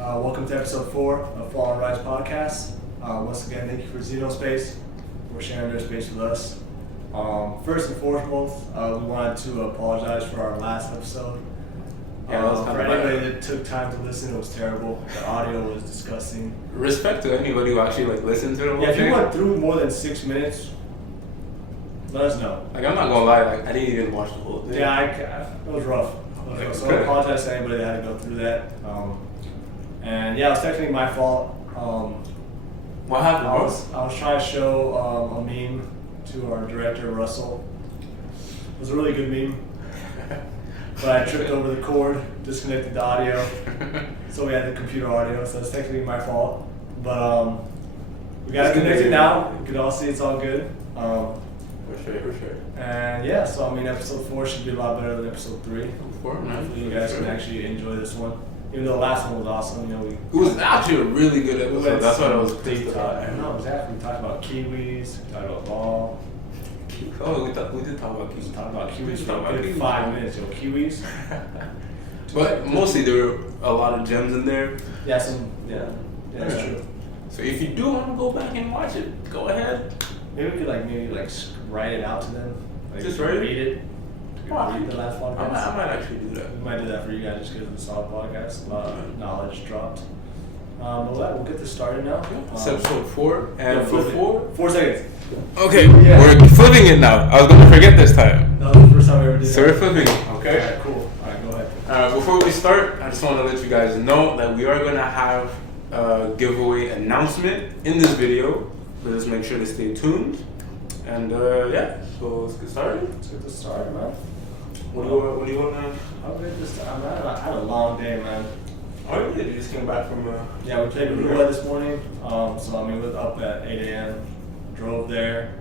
Welcome to episode 4 of Fall and Rise podcast. Once again, thank you for Xenospace for sharing their space with us. First and foremost, we wanted to apologize for our last episode. For anybody that took time to listen, it was terrible. The audio was disgusting. Respect to anybody who actually listened to the whole Yeah, if thing. you went through more than 6 minutes, let us know. I'm not gonna lie, I didn't even watch the whole thing. Yeah, it was rough. So I apologize to anybody that had to go through that. And yeah, it was technically my fault. What happened? I was trying to show a meme to our director, Russell. It was a really good meme. But I tripped over the cord, disconnected the audio. So we had the computer audio, so it's technically my fault. But we got it connected now. You can all see it's all good. For sure. And yeah, so I mean, episode 4 should be a lot better than episode 3. Hopefully you guys can actually enjoy this one. Even though the last one was awesome, it was actually a really good episode. That's what I was pleased about. No, exactly. We talked about kiwis, we talked about ball. Oh, we did talk about kiwis. We talked about kiwis for a good 5 minutes, yo. Kiwis. But mostly there were a lot of gems in there. Yeah, that's true. So if you do want to go back and watch it, go ahead. Maybe we could write it out to them. Just read it. Read the last podcast. I might actually do that. We might do that for you guys just because it's a solid podcast. A lot of knowledge dropped. We'll get this started now. It's episode 4. And for 4 seconds. Okay, we're flipping it now. I was going to forget this time. That was the first time we ever did So we're flipping it, okay? Alright, cool. Alright, go ahead. Before we start, I just want to let you guys know that we are going to have a giveaway announcement in this video. Let's make sure to stay tuned. And so let's get started. Let's get this started, man. What do you want to? I'll get this time, man. I had a long day, man. Oh, you did? You just came back from Yeah, we played with Lugentz this morning. So I mean, we were up at 8 a.m. Drove there.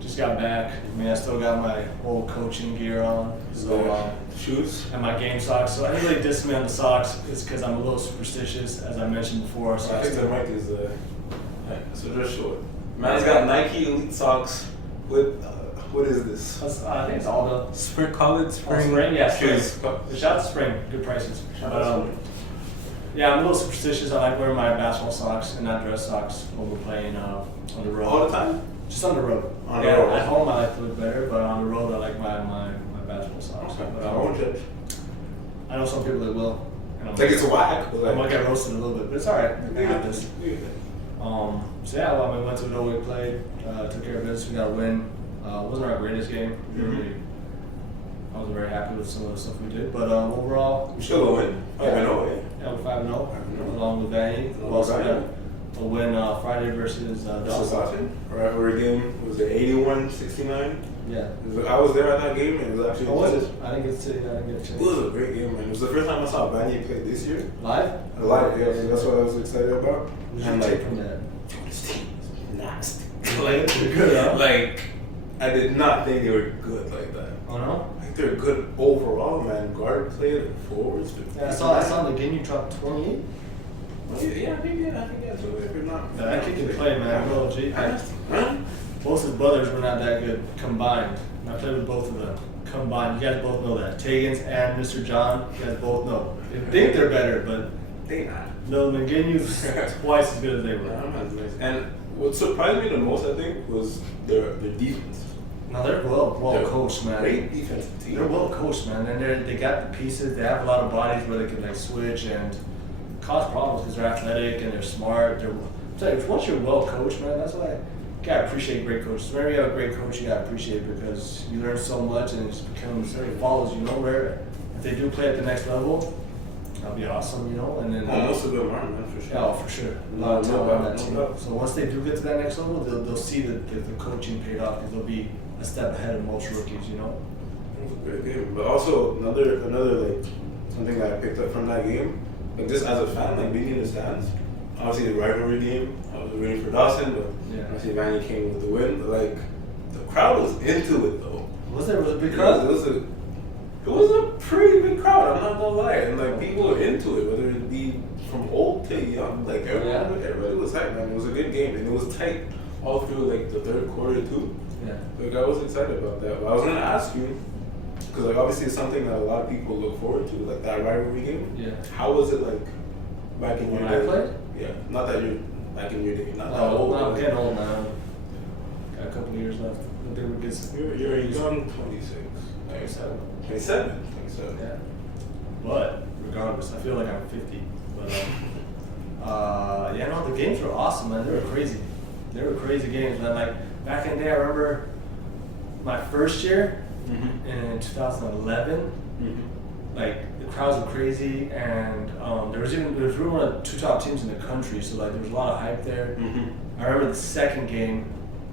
Just got back. I mean, I still got my old coaching gear on. So shoes and my game socks. So I didn't really diss me on the socks. It's because I'm a little superstitious, as I mentioned before. So I think the mic is so just short. Man's got Nike Elite socks with what is this? I think it's all the Spring. Yeah, spring. Shoes. Shout out to Spring. Good prices. Yeah, I'm a little superstitious. I like wearing my basketball socks and not dress socks when we're playing on the road. All the time? Just on the road. On the road. At home I like to look better, but on the road I like my basketball socks. Okay. But, I won't judge. I know some people that will. And It's whack. I might get roasted a little bit, but it's alright. I have this. So yeah, we went to Norway, played, took care of business. We got a win. It wasn't our greatest game. I wasn't very happy with some of the stuff we did, but overall, We still a win. 5-0, yeah, we're 5-0, along with Vanny. We also got a win Friday versus Dawson. Rivalry game was it 81-69? Yeah. I was there at that game and it was actually. How was it? I didn't get to. I didn't get a chance. It was a great game, man. It was the first time I saw Vanier play this year. Live? Live, yeah. So that's what I was excited about. What did you take from that? This team is nasty. They're good, huh? I did not think they were good like that. Oh no? They're good overall, man. Guard play, forwards. Yeah, I saw Nginyu drop 28. Yeah, I think that's what they're not. Yeah, that kid can play, man. Real G. Huh? Both his brothers were not that good combined. And I played with both of them combined. You guys both know that. Tagans and Mr. John, you guys both know. They think they're better, but they not. No, Nginyu's twice as good as they were. And what surprised me the most, I think, was their defense. No, they're well coached, man. Great defensive team. They're well coached, man, and they got the pieces. They have a lot of bodies where they can switch and cause problems because they're athletic and they're smart. Once you're well coached, man, that's why you gotta appreciate great coaches. Whenever you have a great coach, you gotta appreciate it because you learn so much and it follows you nowhere. If they do play at the next level, that'll be awesome, And then most of them are, man, for sure. Yeah, for sure. A lot of talent on that team. So once they do get to that next level, they'll see that the coaching paid off because they'll be a step ahead of most rookies, It was a great game. But also another something that I picked up from that game, just as a fan, being in the stands. Obviously the rivalry game, I was rooting for Dawson, but obviously Vanny came with the win. But the crowd was into it though. Was it a big crowd? It was a pretty big crowd, I'm not gonna lie. And people were into it, whether it be from old to young. Everybody was hyped, man. It was a good game and it was tight all through the third quarter too. Yeah. I was excited about that. But I was gonna ask you, because obviously it's something that a lot of people look forward to, that rivalry game. Yeah. How was it back in your When day? I played? Yeah, not that you're back in your day, not that Oh, old. I'm but- getting old now. Got a couple of years left. But they would get You're young, 26. 27. 27. 27. Yeah. But regardless, I feel like I'm 50. But yeah, no, the games were awesome, man. They were crazy. They were crazy games, man. Like back in the day, I remember my first year in 2011. Like the crowds were crazy, and there was really one of the two top teams in the country, so like there was a lot of hype there. I remember the second game,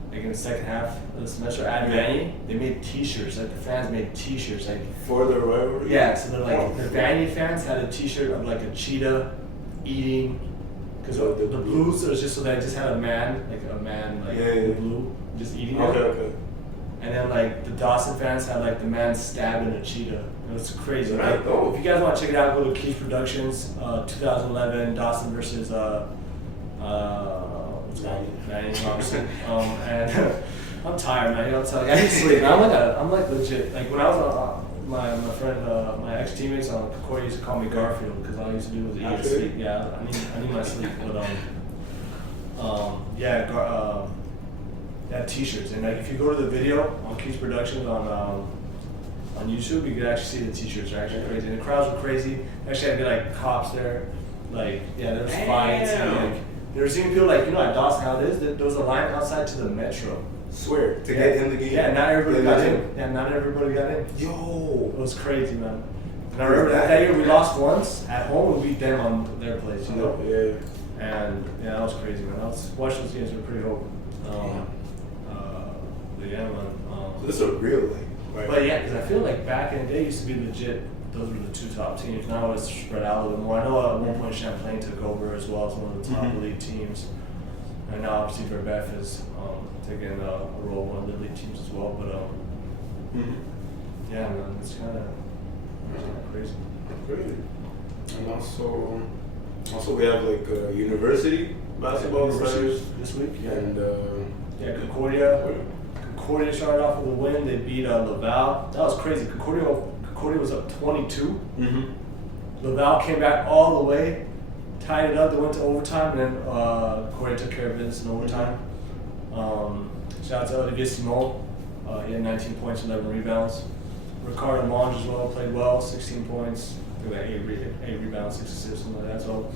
like in the second half of the semester at Vanier, they made T-shirts. Like the fans made T-shirts, like For the rivalry? yeah. So they're like the Vanier fans had a T-shirt of like a cheetah eating, because the Blues, it was just so they just had a man like in blue just eating it. Okay. And then like the Dawson fans had like the man stabbing a cheetah. It was crazy. Right. Like, if you guys want to check it out, go to Keith Productions, 2011 Dawson versus what's it called? Vanier, obviously. And I'm tired, man. I'll tell you, I need sleep. I'm like legit. Like when I was my friend, my ex teammates on Concordia used to call me Garfield because all I used to do was eat and sleep. Yeah, I need my sleep. But they had T-shirts, and like if you go to the video on Keith's Productions on YouTube, you could actually see the T-shirts are actually crazy, and the crowds were crazy. Actually, had like cops there, like yeah, there was fights, and like there was even people like at Dawson how it is. There was a line outside to the Metro. Swear to get in the game. Yeah, not everybody got in. Yeah, not everybody got in. Yo, It was crazy, man. And I remember that year we lost once at home and beat them on their place, you know. Yeah. And yeah, that was crazy, man. Watching those games were pretty dope. But yeah, man. So this is a real right? But yeah, because I feel like back in the day it used to be legit. Those were the two top teams. Now it's spread out a little bit more. I know at one point Champlain took over as well as one of the top league teams, and now obviously Verbeff is taking a role in one of the league teams as well. But yeah, man, it's kind of crazy. Crazy. And also we have like university basketball Universities this week. Yeah. and Yeah, Concordia started off with a win. They beat Laval. That was crazy. Concordia was up 22. Laval came back all the way, tied it up. They went to overtime, and then Concordia took care of business in overtime. Shout out to Olivier Simon. He had 19 points, 11 rebounds. Ricardo Monge as well played well, 16 points. I think like 8 rebounds, 6 assists, something like that. So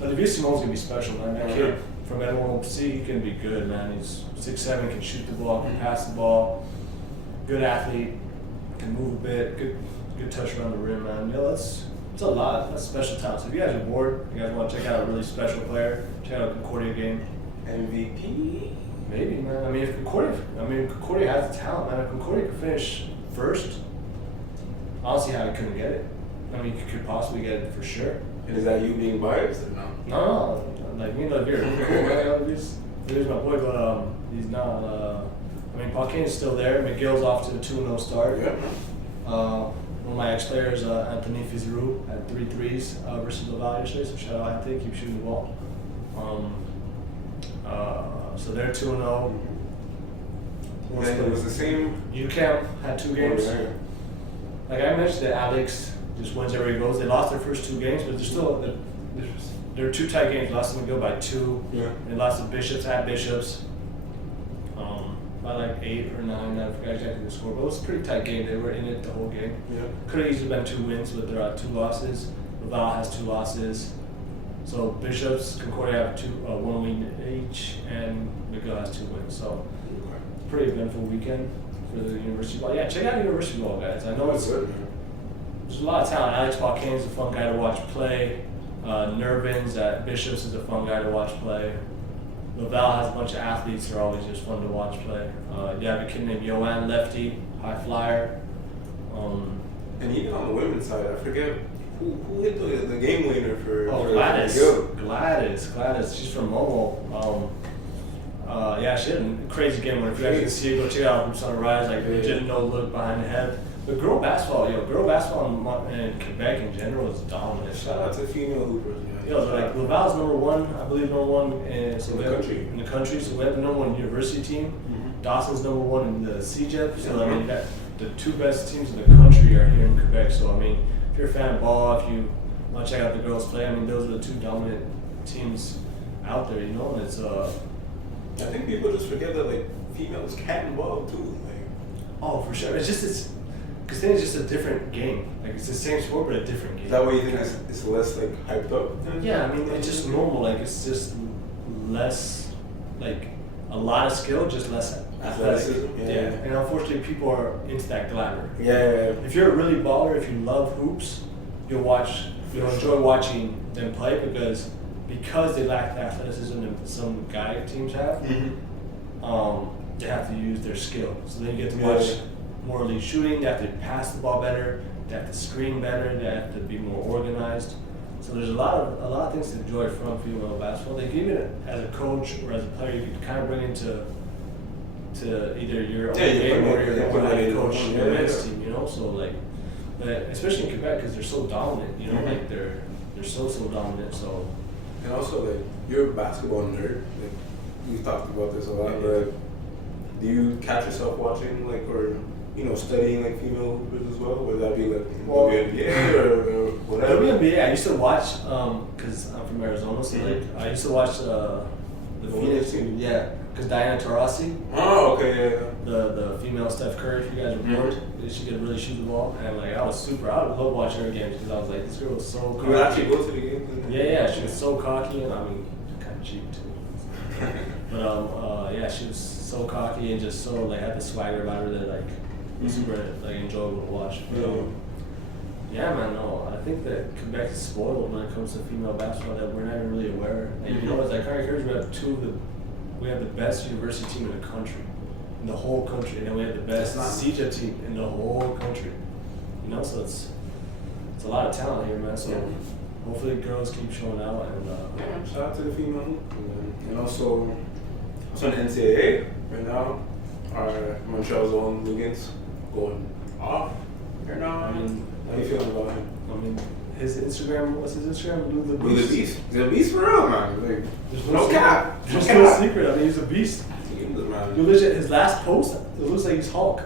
Olivier Simon's gonna be special, man. That kid from NYC, he can be good, man. He's 6'7", can shoot the ball, can pass the ball. Good athlete, can move a bit. Good touch around the rim, man. It's a lot. That's special talent. So if you guys are bored, you guys want to check out a really special player, check out a Concordia game. MVP. Maybe, man. I mean, Concordia has the talent, man. If Concordia could finish first, I don't see how he couldn't get it. I mean, he could possibly get it for sure. And is that you being biased or no? No, like me and Olivier are cool, man. He's my boy, but he's not. I mean, Paquin is still there. McGill's off to a 2-0 start. Yeah. One of my ex-players, Anthony Fizerou, had 3 threes versus Laval yesterday, so shout out Anthony, keep shooting the ball. So they're 2-0. And it was the same. UCAM had 2 games. Like I mentioned that Alex just wins everywhere he goes. They lost their first 2 games, but they're 2 tight games. Lost to McGill by 2. Yeah. They lost to Bishops at Bishops by like 8 or 9. I forgot exactly the score, but it was a pretty tight game. They were in it the whole game. Yeah. Could have easily been 2 wins, but there are 2 losses. Laval has 2 losses. So Bishops, Concordia have 1 win each, and McGill has 2 wins. So pretty eventful weekend for the university ball. Yeah, check out university ball, guys. I know it's good, man. There's a lot of talent. Alex Paquin is a fun guy to watch play. Nervins at Bishops is a fun guy to watch play. Laval has a bunch of athletes who are always just fun to watch play. You have a kid named Yoann Lefty, high flyer. And even on the women's side, I forget who hit the game winner for. Gladys. For Gladys. She's from Momo. Yeah, she had a crazy game winner. If you guys can see it, go check it out from Sunrise. Like legit no look behind the head. But girl basketball in Quebec in general is dominant. Shout out to female hoopers, man. So like Laval's number 1, I believe number 1 in the country. So we have the number 1 university team. Dawson's number 1 in the CJEP. So I mean the 2 best teams in the country are here in Quebec. So I mean, if you're a fan of ball, if you want to check out the girls play. I mean, those are the two dominant teams out there, you know. And it's I think people just forget that like females can ball too. Like, oh, for sure. It's because then it's just a different game. Like it's the same sport but a different game. is that why you think it's less like hyped up? Yeah, I mean it's just normal. Like it's just less, like a lot of skill, just less athletic. Athleticism, yeah. And unfortunately, people are into that glamour. Yeah. If you're a really baller, if you love hoops, you'll enjoy watching them play because they lack the athleticism that some guy teams have. They have to use their skill. So then you get to watch more elite shooting. They have to pass the ball better. They have to screen better. They have to be more organized. So there's a lot of things to enjoy from female basketball. Like even as a coach or as a player, you can kind of bring into either your own game or your coach your men's team. You know, so like, especially in Quebec because they're so dominant. You know, like they're so dominant. So. And also, like, you're a basketball nerd. Like, we've talked about this a lot. But do you catch yourself watching, like, or studying like female hoopers as well? Would that be like WNBA or whatever? WNBA, I used to watch because I'm from Arizona, so like I used to watch the Phoenix team. Yeah, because Diana Taurasi. Oh, okay, yeah. The female Steph Curry. If you guys were bored, she could really shoot the ball, and like I would love watching her games because I was like, this girl was so cocky. You would actually go to the games? Yeah, she was so cocky, and I mean, kind of cheap too. But yeah, she was so cocky and just so like had the swagger about her that like was super like enjoyable to watch. But, yeah, man, no, I think that Quebec is spoiled when it comes to female basketball that we're not even really aware. And you know, it's like Karim and Inti, we have the best university team in the country, in the whole country, and then we have the best CJ team in the whole country. You know, so it's a lot of talent here, man. So hopefully girls keep showing out and shout out to the female. And also in NCAA right now, our Montreal's own Luguentz going off right now. I mean, how you feeling about him? I mean, what's his Instagram? Lou the Beast. He's a beast for real, man. Like, there's no cap. There's no secret. I mean, he's a beast. Man. You legit, his last post, it looks like he's Hulk.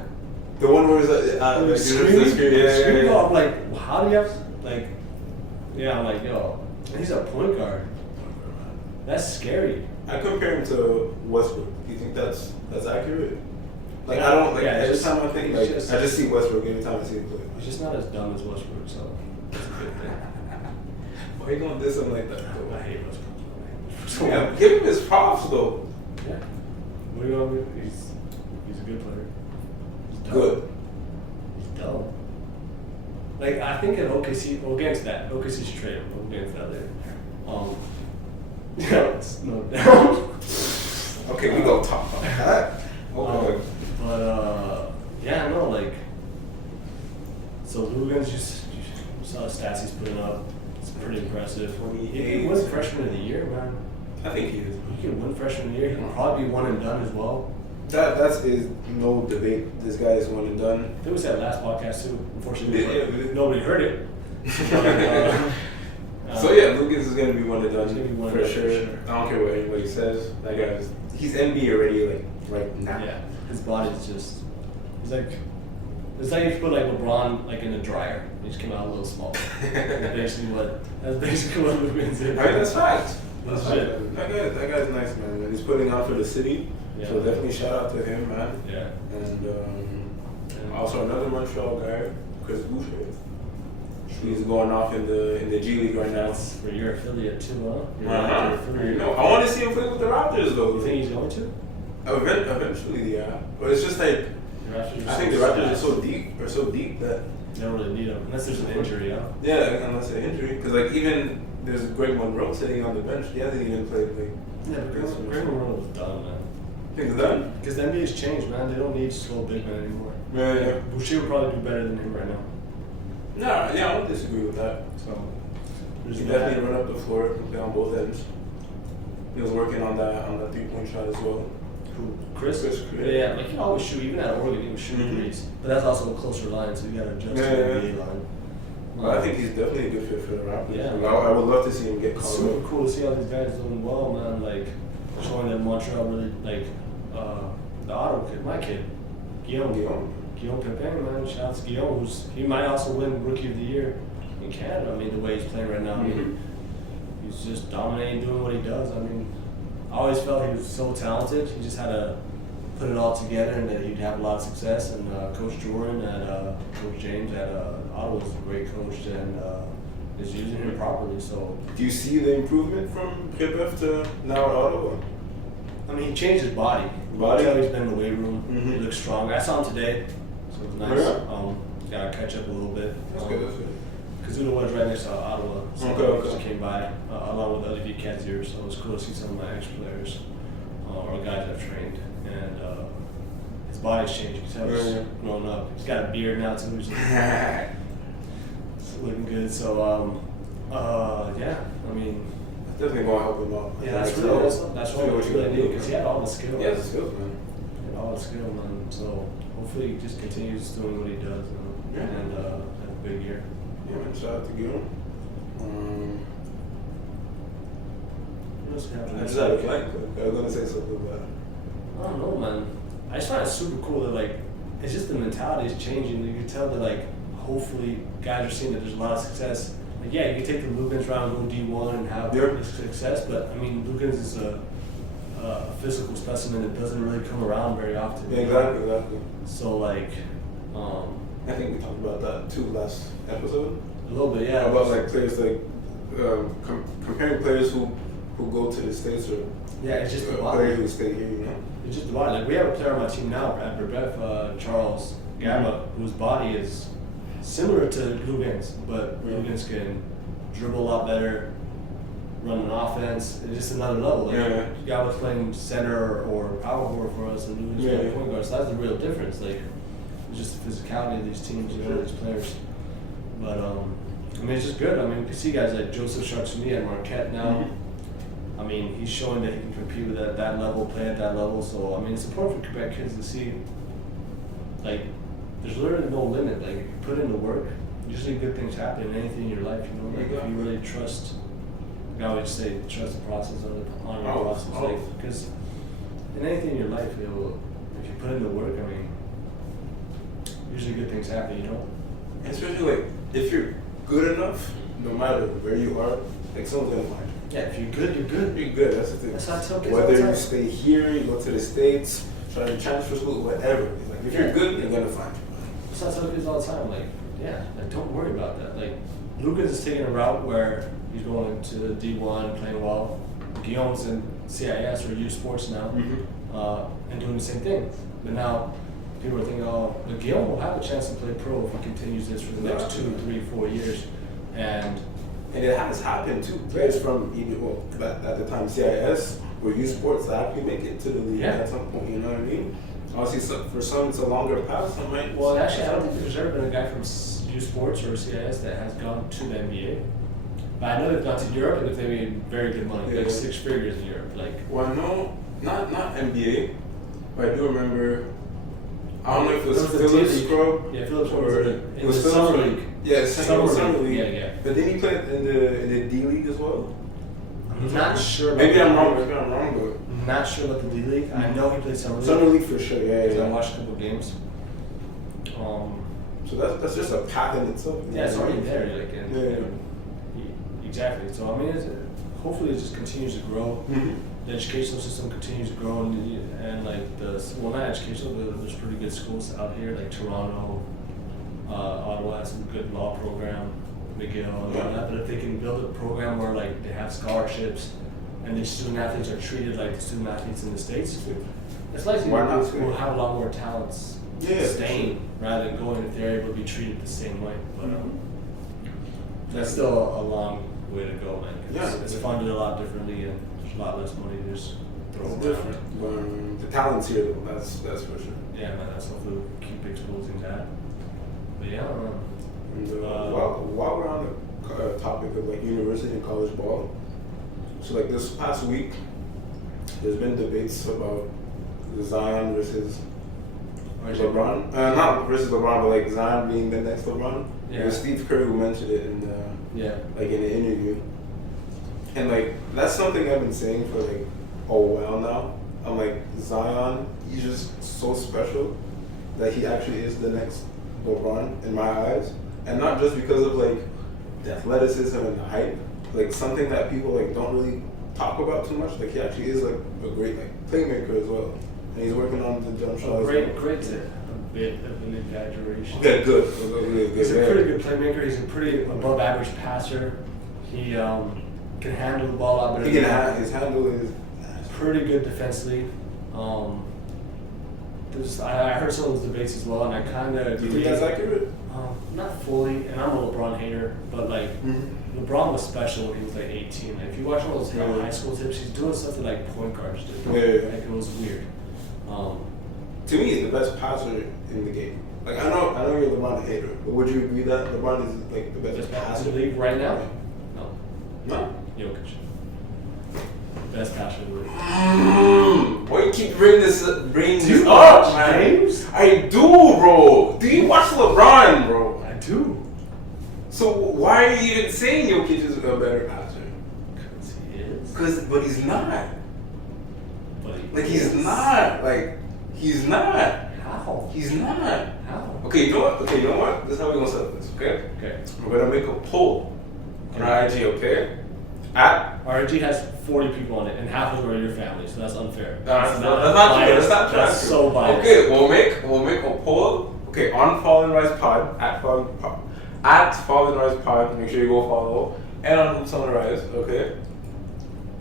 The one where he's screaming. I'm like, well, how do you have, like, I'm like, yo, he's a point guard. That's scary. I compare him to Westbrook. Do you think that's accurate? Like, I don't, like, every time I think, like, I just see Westbrook every time I see him play. He's just not as dumb as Westbrook, so it's a good thing. Why you gonna diss him like that, though? I hate Westbrook. Yeah, give him his props, though. Yeah. What do you want to do? He's a good player. He's dumb. Good. He's dumb. Like, I think at OKC should trade him. Against that there. Yeah, it's no doubt. Okay, we gonna talk about that. Okay. Yeah, no, like, so Luguentz, you saw the stats he's putting up. It's pretty impressive. He can win freshman of the year, man. I think he is. He can win freshman of the year. He can probably be one and done as well. That's no debate. This guy is one and done. I think we said last podcast too. Unfortunately, nobody heard it. So yeah, Luguentz is gonna be one and done for sure. I don't care what anybody says. That guy he's NBA already, like right now. Yeah, his body's just. It's like if you put like LeBron like in a dryer. He just came out a little small. That's basically what Luguentz is. I mean, that's fact. That's shit. That guy's nice, man. And he's putting out for the city. Yeah. So definitely shout out to him, man. Yeah. And also another Montreal guy, Chris Boucher. He's going off in the G League right now. That's for your affiliate too, huh? I want to see him play with the Raptors though. You think he's going to? Eventually, yeah. But it's just like I think the Raptors are so deep that they don't really need him unless there's an injury, yeah. Yeah, unless an injury, because like even there's Greg Monroe sitting on the bench. He hasn't even played. Yeah, but Greg Monroe was done, man. Think it's done? Because the NBA's changed, man. They don't need slow big men anymore. Yeah. Boucher would probably do better than him right now. No, yeah, I don't disagree with that. So he definitely run up the floor, play on both ends. He was working on that 3-point shot as well. Who? Chris? Yeah, like he always shoot. Even at Oregon, he was shooting threes. But that's also a closer line, so you got to adjust to the NBA line. Well, I think he's definitely a good fit for the Raptors. Yeah, I would love to see him get called. It's super cool to see all these guys doing well, man. Like showing that Montreal really like the Ottawa kid, my kid, Guillaume Pépin, man. Shout out to Guillaume, he might also win Rookie of the Year in Canada. I mean, the way he's playing right now, I mean, he's just dominating, doing what he does. I mean, I always felt he was so talented. He just had to put it all together, and that he'd have a lot of success. And Coach Jordan and Coach James at Ottawa was a great coach, and is using him properly. So, do you see the improvement from Pépin to now at Ottawa? I mean, he changed his body. Body? He's been in the weight room. He looks stronger. I saw him today, so it was nice. Got to catch up a little bit. That's good. That's good. Kazuda was right next to Ottawa, so Okay. just came by along with other cats here. So it was cool to see some of my ex-players or guys I've trained, and his body's changing. He's grown up. He's got a beard now too. He's looking good. So yeah, I mean. Definitely going to help him out. Yeah, that's what we really need, because he had all the skills. He has the skills, man. He had all the skills, man. So hopefully he just continues doing what he does and have a big year. Yeah, man. Shout out to Guillaume. What else happened? I just had a flight. I was going to say something about it. I don't know, man. I just find it super cool that, like, it's just the mentality is changing. You can tell that, like, hopefully guys are seeing that there's a lot of success. Like, yeah, you can take the Luguentz round, go D1 and have success, but I mean, Luguentz is a physical specimen that doesn't really come around very often. Yeah, exactly. So, like, I think we talked about that too last episode. A little bit, yeah. About like players, like comparing players who go to the States or it's just the body. players who stay here, you know. It's just the body. Like, we have a player on my team now, at Brebeuf, Charles Gamma, whose body is similar to Luguentz, but Luguentz can dribble a lot better, run an offense. It's just another level. Like, guy was playing center or power forward for us, and Luguentz playing point guard. So that's the real difference. Like, it's just the physicality of these teams, you know, these players. But I mean, it's just good. I mean, you can see guys like Joseph Chartsuni at Marquette now. I mean, he's showing that he can compete with at that level, play at that level. So I mean, it's important for Quebec kids to see, like, there's literally no limit. Like, if you put in the work, usually good things happen in anything in your life, you know? Like, if you really trust, like I always say, trust the process of the honor process. Like, because in anything in your life, if you put in the work, I mean, usually good things happen, you know? Especially, like, if you're good enough, no matter where you are, like, someone's gonna find you. Yeah, if you're good, you're good. You're good, that's the thing. That's how I tell kids all the Whether time. you stay here, you go to the States, try to transfer school, whatever. Like, if you're good, they're gonna find you. That's how I tell kids all the time. Like, like, don't worry about that. Like, Luguentz is taking a route where he's going to D1, playing well. Guillaume's in CIS or U Sports now, and doing the same thing. But now, people are thinking, but Guillaume will have a chance to play pro if he continues this for the next 2, 3, 4 years. And it has happened too. Players from at the time CIS or U Sports that actually make it to the league at some point. You know what I mean? Obviously, for some it's a longer path. Some might. Well, actually, I don't think there's ever been a guy from U Sports or CIS that has gone to the NBA. But I know they've gone to Europe and they've made very good money, like 6 figures in Europe. Like, well, no, not NBA, but I do remember. I don't know if it was Phillips Scrub. Yeah, Phillips Scrub. Or it was Summer League. Yeah, Summer League. Yeah. But then he played in the D League as well. I'm not sure. Maybe I'm wrong. But I'm not sure about the D League. I know he played Summer League. Summer League for sure. Yeah. I watched a couple games. So that's just a path in itself. Yeah, it's already there. Like, exactly. So I mean, hopefully it just continues to grow. The educational system continues to grow, and like not educational, but there's pretty good schools out here, like Toronto, Ottawa has some good law program, McGill, and all that. But if they can build a program where like they have scholarships, and the student athletes are treated like the student athletes in the States, it's likely we'll have a lot more talents staying rather than going if they're able to be treated the same way. But that's still a long way to go, man. It's funded a lot differently, and there's a lot less money to just throw around. The talent's here, though. That's for sure. Yeah, man. That's hopefully we'll keep exposing that. But yeah, while we're on the topic of like university and college ball, so like this past week, there's been debates about Zion versus LeBron. Not versus LeBron, but like Zion being the next LeBron. Yeah. It was Steve Kerr who mentioned it in like in an interview. And like that's something I've been saying for like a while now. I'm like, Zion, he's just so special that he actually is the next LeBron in my eyes. And not just because of like the athleticism and the hype, like something that people like don't really talk about too much. Like he actually is like a great like playmaker as well, and he's working on the jump shots. Great, a bit of an exaggeration. Okay, good. He's a pretty good playmaker. He's a pretty above average passer. He can handle the ball a lot better. His handle is pretty good defensively. I heard some of those debates as well, and I kind of do you think that's accurate? Not fully, and I'm a LeBron hater, but like LeBron was special when he was like 18. Like, if you watch all those high school tips, he's doing stuff that like point guards do. Yeah. Like it was weird. To me, he's the best passer in the game. Like I know you're a LeBron hater, but would you agree that LeBron is like the best passer in the league right now? No. No. Jokic. Best passer in the league. Why you keep bringing this up, man? Games? I do, bro. Do you watch LeBron, bro? I do. So why are you even saying Jokic is a better passer? Because he is. But he's not. But He's not. How? He's not. How? Okay, you know what? This is how we're gonna set this, okay? Okay. We're gonna make a poll on our IG, okay? Our IG has 40 people on it, and half of them are your family, so that's unfair. That's not true. That's so biased. Okay, we'll make a poll. Okay, on Fall and Rise Pod at Fall and Rise Pod. Make sure you go follow, and on Hoops on the Rise. Okay.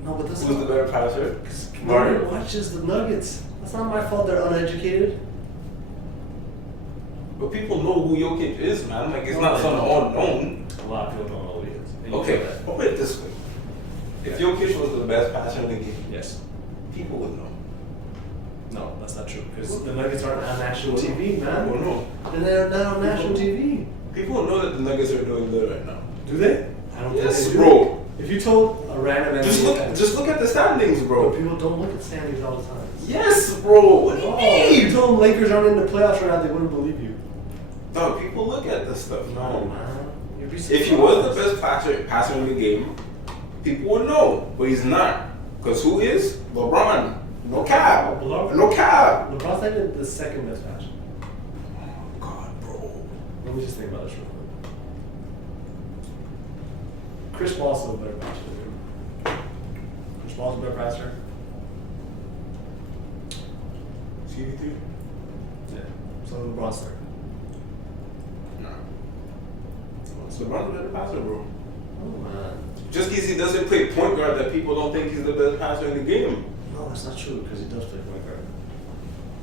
No, but this Who's the better passer? Nobody watches the Nuggets. That's not my fault. They're uneducated. But people know who Jokic is, man. Like it's not something unknown. A lot of people don't know who he is. Okay, I'll put it this way. If Jokic was the best passer in the game, yes, people would know. No, that's not true. Because the Nuggets aren't on national TV, man. People know. They're not on national TV. People know that the Nuggets are doing good right now. Do they? I don't think they do. Bro. If you told a random just look at the standings, bro. But people don't look at standings all the time. Yes, bro. What do you mean? If you told them Lakers aren't in the playoffs right now, they wouldn't believe you. Dog, people look at this stuff. No, man. If he was the best passer in the game, people would know. But he's not. Because who is? LeBron. No cap. No cap. LeBron's not even the second best passer. Oh, God, bro. Let me just think about this real quick. Chris Paul's still a better passer than him. Chris Paul's a better passer. CP3? Yeah. So LeBron's third. No. LeBron's a better passer, bro. Oh, man. Just because he doesn't play point guard, that people don't think he's the best passer in the game. No, that's not true because he does play point guard.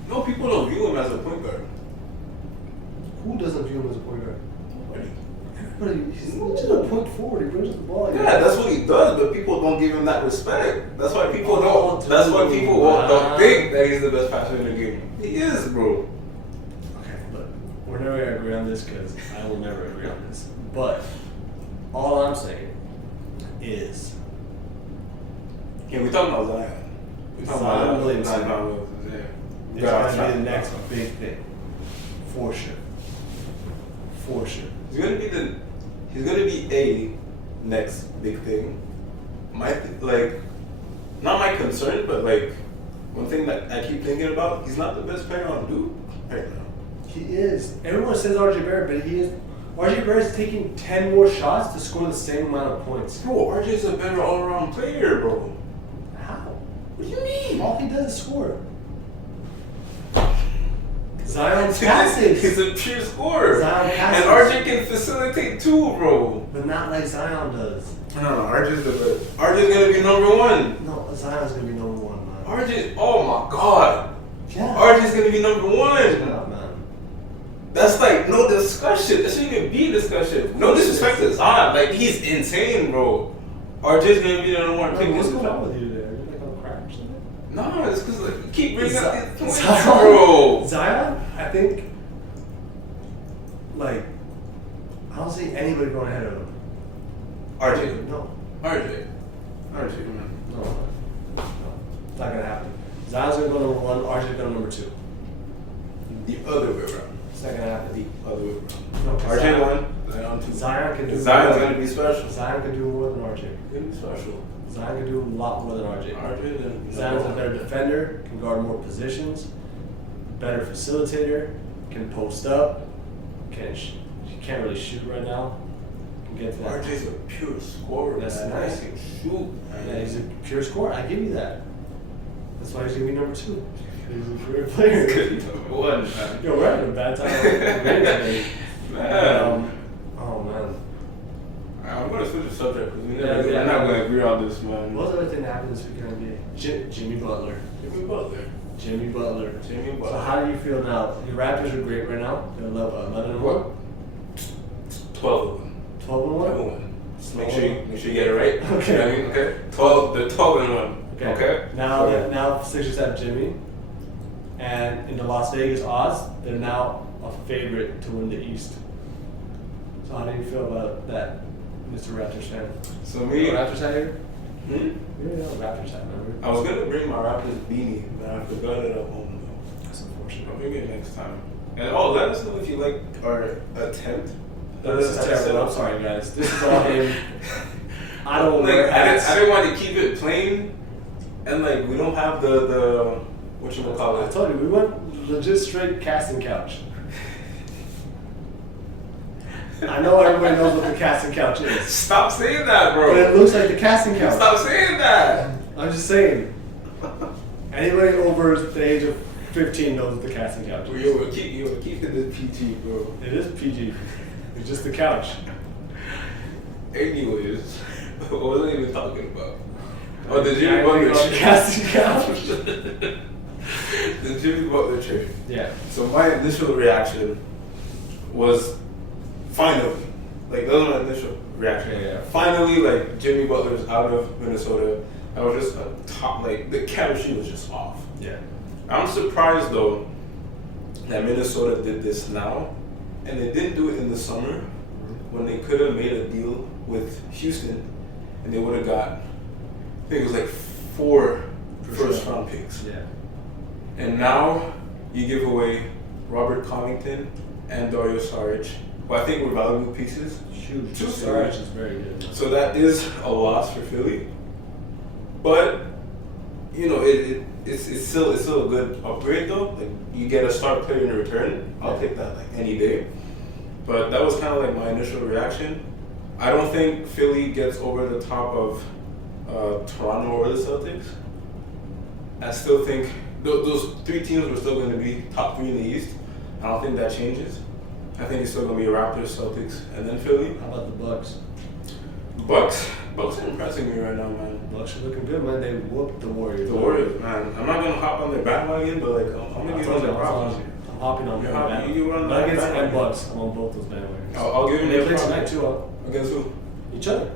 No, people don't view him as a point guard. Who doesn't view him as a point guard? Nobody. Everybody. He's just a point forward. He brings the ball. Yeah, that's what he does, but people don't give him that respect. That's why people don't. That's why people don't think that he's the best passer in the game. He is, bro. Okay, look, we're never gonna agree on this because I will never agree on this. But all I'm is. Yeah, we talking about Zion. We talking Zion about Williamson. Yeah. It's gonna be the next big thing, for sure. For sure. He's gonna be a next big thing. Not my concern, but like one thing that I keep thinking about. He's not the best player on Duke right now. He is. Everyone says RJ Barrett, but he is. RJ Barrett's taking 10 more shots to score the same amount of points. Bro, RJ's a better all-around player, bro. How? What do you mean? All he does is score. Zion's passes. He's a pure scorer. Zion passes. And RJ can facilitate too, bro. But not like Zion does. No, RJ's the best. RJ's gonna be number one. No, Zion's gonna be number one, man. RJ, oh my God. Yeah. RJ's gonna be number one. Yeah, man. That's like no discussion. That shouldn't even be discussion. No disrespect to Zion. Like he's insane, bro. RJ's gonna be the number one pick. What's going on with you there? You're like on crack or something? No, it's because like, you keep bringing up these points, Zion, bro. Zion, I think, like, I don't see anybody going ahead of him. RJ. No. RJ, man. No. It's not gonna happen. Zion's gonna go number one. RJ's going number two. The other way around. It's not gonna happen. The other way around. No, RJ one, Zion two. Zion can do. Zion's gonna be special. Zion can do more than RJ. Gonna be special. Zion can do a lot more than RJ. RJ then. Zion's a better defender, can guard more positions, better facilitator, can post up, he can't really shoot right now, We'll get to that. RJ's a pure scorer. That's man. nice. He can shoot. Yeah, he's a pure scorer. I give you that. That's why he's gonna be number 2. He's a career player. Number 1, man. Yo, we're having a bad time today. Man. Oh man. I'm going to switch the subject because Yeah, we're not going to agree on this, man. What was the other thing that happened this weekend in NBA? Jimmy Butler. Jimmy Butler. Jimmy Butler. Jimmy Butler. So how do you feel now? Your Raptors are great right now. They're 11-1. 12. 12-1. Make sure you get it right. Okay. You know what I mean? Okay. 12. They're 12-1. Okay. Now Sixers have Jimmy, and in the Las Vegas odds, they're now a favorite to win the East. So how do you feel about that, Mr. Raptors fan? So me. Raptors hat here? Hmm? Yeah, Raptors hat, remember? I was gonna bring my Raptors beanie, but I forgot it at home though. That's unfortunate. I'll bring it next time. And let us know if you like our attempt. This is terrible. I'm sorry, guys. This is all him. I don't Like, wear hats. I didn't want to keep it plain, and like we don't have the what you call I it. told you, we went legit straight casting couch. I know everybody knows what the casting couch is. Stop saying that, bro. But it looks like the casting couch. Stop saying that. I'm just saying. Anybody over the age of 15 knows what the casting couch is. We're keeping this PG, bro. It is PG. It's just the couch. Anyways, what was I even talking about? Oh, the Jimmy Butler trade. casting couch. The Jimmy Butler trade. Yeah. So my initial reaction was finally, like that was my initial reaction. Yeah. Finally, like Jimmy Butler's out of Minnesota. I was just a top, like the chemistry was just off. Yeah. I'm surprised though that Minnesota did this now, and they didn't do it in the summer when they could have made a deal with Houston, and they would have got, I think it was like 4 first-round picks. Yeah. And now you give away Robert Covington and Dario Saric, who I think were valuable pieces. Huge. Two Storage Saric. is very good. So that is a loss for Philly, but you know it's still a good upgrade though. Like you get a star player in return. I'll take that like any day. But that was kind of like my initial reaction. I don't think Philly gets over the top of Toronto or the Celtics. I still think those 3 teams were still going to be top 3 in the East. I don't think that changes. I think it's still going to be Raptors, Celtics, and then Philly. How about the Bucks? Bucks are impressing me right now, man. Bucks are looking good, man. They whooped the Warriors. The Warriors, man. I'm not going to hop on their bandwagon, but like I'm going to give them the props. I'm hopping on You're them. hopping- you run that Nuggets and bandwagon. Bucks. I'm on both those bandwagons. I'll give them And they the play props. tonight too, Against who? each other.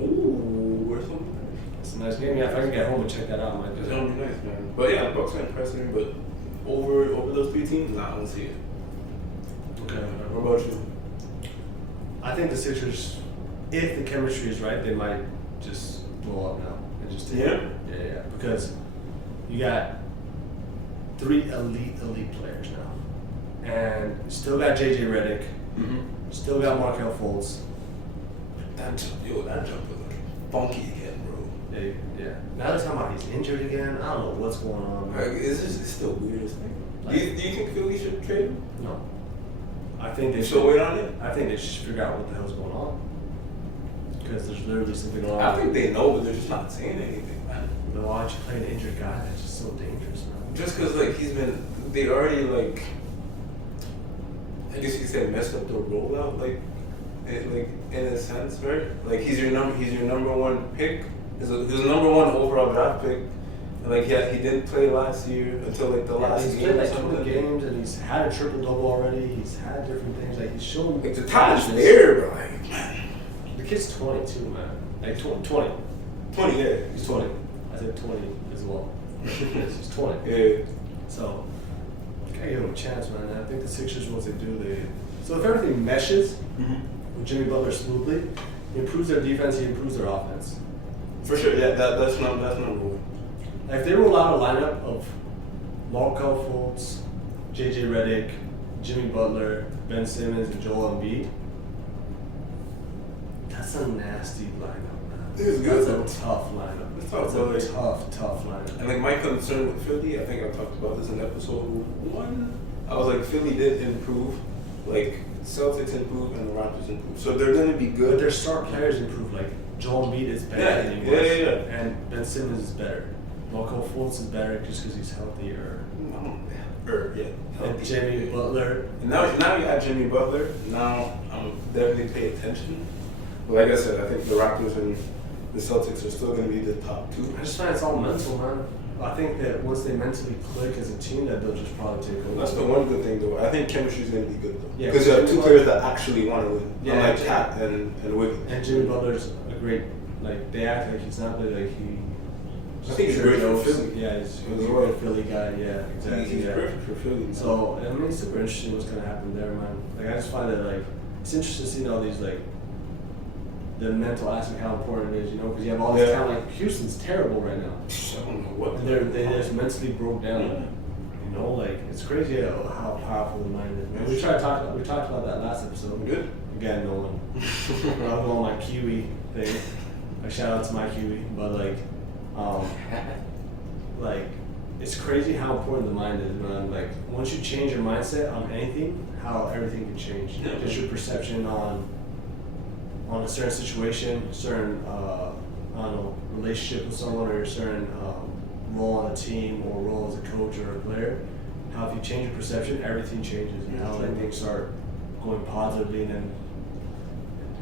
Ooh, where's some? It's a nice game. Yeah, if I can get home and check that out, I might do It's that. gonna be nice, man. But yeah, the Bucks are impressing me, but over those 3 teams, nah, I don't see it. Okay. What about you? I think the Sixers, if the chemistry is right, they might just blow up now and just take Yeah? it. Yeah. Because you got 3 elite players now, and still got JJ Redick, Mm-hmm. still got Markelle Fultz. That jump was like funky again, bro. Yeah. Now they're talking about he's injured again. I don't know what's going on. Like, it's the weirdest thing. Like- do you think Philly should trade him? No. I think they They should should wait on it? I think they should figure out what the hell's going on. Because there's literally something wrong. I think they know, but they're just not saying anything, man. No, why don't you play an injured guy? That's just so dangerous, man. Just because, like, they already, like, I guess you could say messed up the rollout, like in a sense, right? Like, he's your number 1 pick. He's a number 1 overall draft pick. And, like, he didn't play last year until, like, the last He's game played or like something. 20 games and he's had a triple-double already. He's had different things. Like, he's shown... Like, the talent's there, but, like, man. The kid's 22, man. Like, 20. 20, yeah. He's 20. I said 20 as well. He's 20. Yeah. So, gotta give him a chance, man. And I think the Sixers, once they do, So if everything meshes with Jimmy Butler smoothly, he improves their defense, he improves their offense. For sure, yeah, that's number 1. Like if they roll out a lineup of Markelle Fultz, JJ Redick, Jimmy Butler, Ben Simmons, and Joel Embiid, that's a nasty lineup, man. It is good, though. That's a tough lineup. It's tough, That's a though. tough lineup. And like my concern with Philly, I think I talked about this in episode 1. I was like, Philly did improve like Celtics improve and the Raptors improve. So they're going to be But good. their star players improve. Like Joel Embiid is better Yeah, than he was, yeah. and Ben Simmons is better. Marco Fultz is better just because he's healthier. And Jimmy Butler. And now you add Jimmy Butler. Now I'm definitely pay attention. But like I said, I think the Raptors and the Celtics are still going to be the top two. I just find it's all mental, man. I think that once they mentally click as a team, that they'll just probably take over. That's the one good thing, though. I think chemistry is going to be good, though. Yeah, Because you have two players that actually want to win. Yeah, Unlike and- Cat and Wiggins. And Jimmy Butler's a great, like, they act like he's not really, like, he. I think he's great for jokes. Philly. Yeah, he's a As well. good Philly guy, yeah, exactly. He's yeah. perfect for Philly. So, I mean, it's super interesting what's going to happen there, man. Like, I just find it, like, it's interesting seeing all these, like, the mental aspect, how important it is, you know, because you have all this talent. Like, Houston's terrible right now. I don't know what. And they just mentally broke down. Yeah. You know, like, it's crazy how powerful the mind is. Man. We talked about that last episode. Good. Again, no one. I'm on my Kiwi thing. Like, shout out to my Kiwi, but like, it's crazy how important the mind is, man. Like, once you change your mindset on anything, how everything can change. Yeah. Just your perception on a certain situation, certain I don't know, relationship with someone, or a certain role on a team, or role as a coach or a player. How if you change your perception, everything changes, and how like things start going positively, and then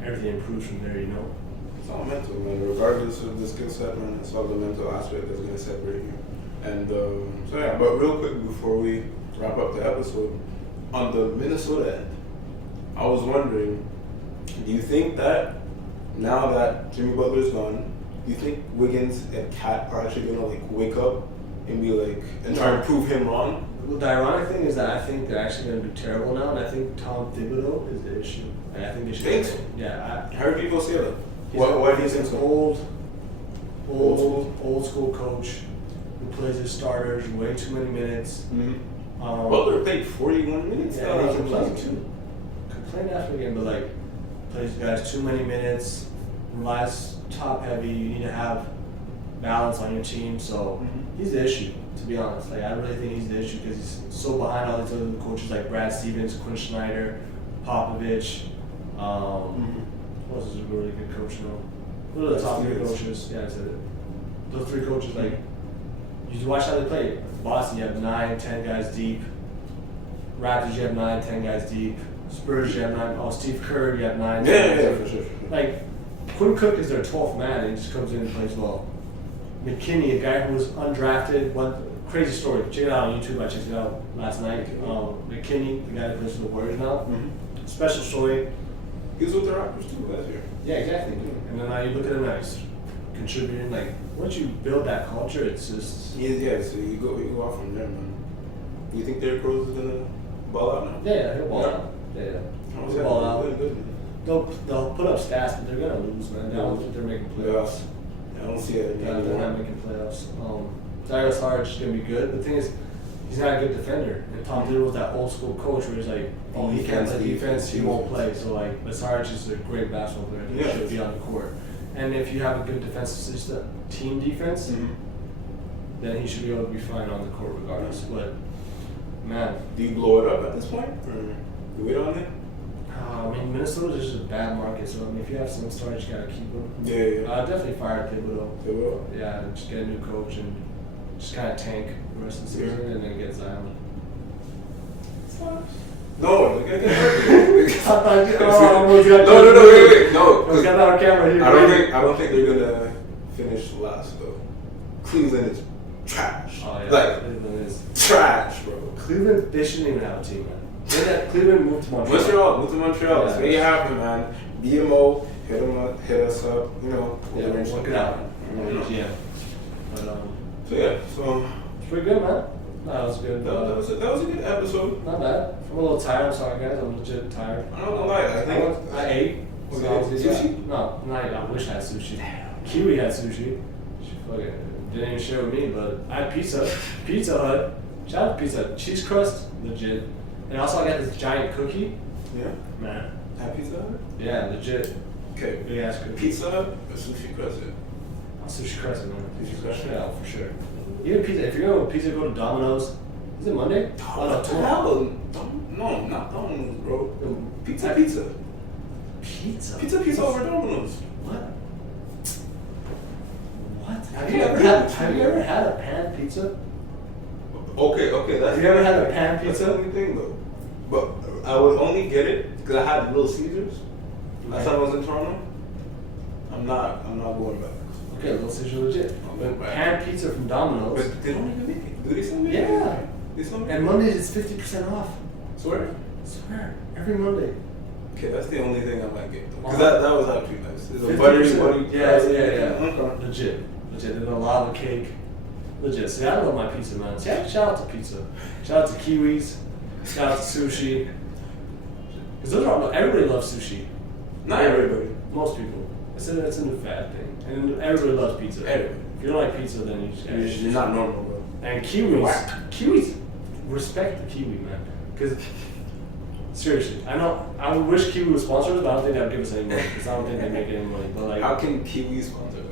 everything improves from there. You know. It's all mental, man. Regardless of the skill set, man, it's all the mental aspect that's going to separate you. And so yeah, but real quick before we wrap up the episode, on the Minnesota end, I was wondering, do you think that now that Jimmy Butler's gone, do you think Wiggins and Cat are actually gonna like wake up and be like and try to prove him wrong? Well, the ironic thing is that I think they're actually going to do terrible now, and I think Tom Thibodeau is the issue. And I think they should. Think so? Yeah, I heard people say that. He's an old school coach who plays his starters way too many minutes. Mm-hmm. Butler played 41 minutes. Yeah, and he complained too. Complained after the game, but like plays guys too many minutes, relies top heavy. You need to have balance on your team. So he's the issue, to be honest. Like I really think he's the issue because he's so behind all these other coaches like Brad Stevens, Quinn Snyder, Popovich. Who else is a really good coach now? What are the top three coaches? Yeah, I said it. Those three coaches, like, you watch how they play. Boston, you have 9, 10 guys deep. Raptors, you have 9, 10 guys deep. Spurs, you have 9. Oh, Steve Kerr, you have 9. Yeah, for sure. Like, Quinn Cook is their 12th man, and he just comes in and plays well. McKinney, a guy who was undrafted, crazy story. Check it out on YouTube. I checked it out last night. McKinney, the guy that plays for the Warriors now. Special story. He was with the Raptors too last year. Yeah, exactly. And then now you look at him now, he's contributing. Like, once you build that culture, it's just. Yeah, so you go off from there, man. Do you think Derrick Rose is gonna ball out now? Yeah, he'll ball out. Yeah. He'll ball out. Good. They'll put up stats, but they're gonna lose, man. I don't think they're making playoffs. I don't see it. Yeah, they're not making playoffs. Darius Harge is gonna be good. The thing is, he's not a good defender. And Tom Thibodeau was that old school coach where he's like, oh, he can't play defense, he won't play. So like, but Sarge is a great basketball player. He should be on the court. And if you have a good defensive system, team defense, then he should be able to be fine on the court regardless. But man, do you blow it up at this point, or you wait on it? I mean, Minnesota's just a bad market. So I mean, if you have some stars, you gotta keep them. Yeah. Definitely fire Thibodeau. Thibodeau? Yeah, and just get a new coach and just kind of tank the rest of the season and then get Zion. No, wait. No. We got that on camera here. I don't think they're gonna finish last though. Cleveland is trash. Oh yeah, like Cleveland is trash, bro. Cleveland, they shouldn't even have a team, man. Cleveland moved to Montreal. Move to Montreal. Yeah. So you have to, man. BMO, hit us up. You know, Yeah, work it out. Yeah. But So yeah, so it's pretty good, man. No, that was good. that was a good episode. Not bad. I'm a little tired. I'm sorry, guys. I'm legit tired. I'm not gonna lie. I ate. Sushi? No, I wish I had sushi. Kiwi had sushi. She fucking didn't even share with me, but I had pizza. Pizza Hut. Shout out to Pizza Hut. Cheese crust, legit. And also I got this giant cookie. Yeah. Man. Have Pizza Hut? Yeah, legit. Okay. Big ass cookie. Pizza Hut or sushi crust? Sushi crust, man. Sushi crust? Yeah, for sure. Even pizza. If you're going with pizza, go to Domino's. Is it Monday? Oh, what the hell? No, not Domino's, bro. Pizza. Pizza? Pizza over Domino's. What? What? Have you ever had a pan pizza? Okay, that's. Have you ever had a pan That's pizza? the only thing though. But I would only get it because I had Little Caesars. Last time I was in Toronto. I'm not going back. Okay, Little Caesars legit. I'm going back. Pan pizza from Domino's. But they don't even make it. Do they still make it? Yeah. They still make it? And Mondays it's 50% off. Swear? I swear. Every Monday. Okay, that's the only thing I might get though. Because that was actually nice. It's a 50%. buttery. Yeah. Okay. Legit. And a lava cake. Legit. See, I love my pizza, man. See, shout out to pizza. Shout out to Kiwis. Shout out to sushi. Because everybody loves sushi. Not everybody. Most people. It's a new fad thing. And everybody loves pizza. Everybody. If you don't like pizza, then you just You're not normal, bro. And Kiwis respect the Kiwi, man. Because seriously, I would wish Kiwi was sponsors, but I don't think they would give us any money because I don't think they make any money. But like, How can Kiwi sponsor that?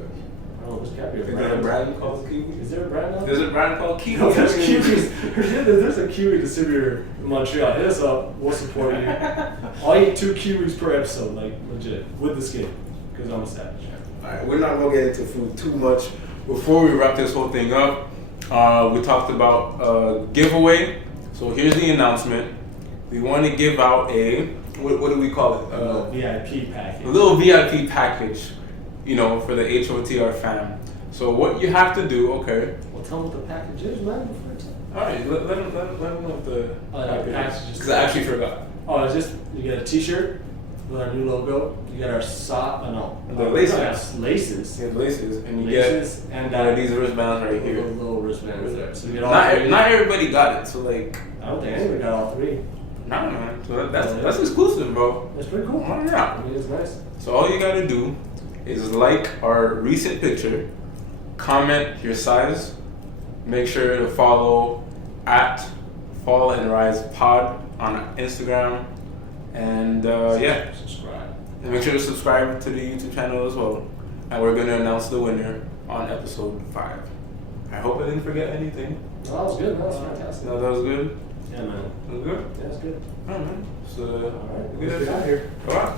I don't know, there's gotta be a Is there a brand. brand called Kiwi? Is there a brand now? There's a brand called Kiwi. No, there's Kiwis. There's a Kiwi distributor in Montreal. Hit us up. We'll support you. I'll eat 2 Kiwis per episode, like legit, with the skin, because I'm a savage. Alright, we're not gonna get into food too much. Before we wrap this whole thing up, we talked about giveaway. So here's the announcement. We want to give out a what do we call it? VIP package. A little VIP package, for the HOTR fam. So what you have to do, okay? Well, tell them what the package is, man. All right, let them know what the package is. Because I actually forgot. Oh, it's just you get a T-shirt with our new logo. You get our The laces. Laces. Yeah, the laces, and you Laces get and these wristbands right here. Little wristbands there. So you get all Not 3. not everybody got it, so like. I don't think anybody got all 3. Nah, man. So that's exclusive, bro. That's pretty cool. Oh, yeah. I mean, it's nice. So all you gotta do is like our recent picture, comment your size, make sure to follow at Fall and Rise Pod on Instagram, and Subscribe. and make sure to subscribe to the YouTube channel as well. And we're gonna announce the winner on episode 5. I hope I didn't forget anything. No, that was good. That was fantastic. No, that was good. Yeah, man. That was good. Yeah, that's good. Alright, man. So, All right. good Let's get out of here. Alright.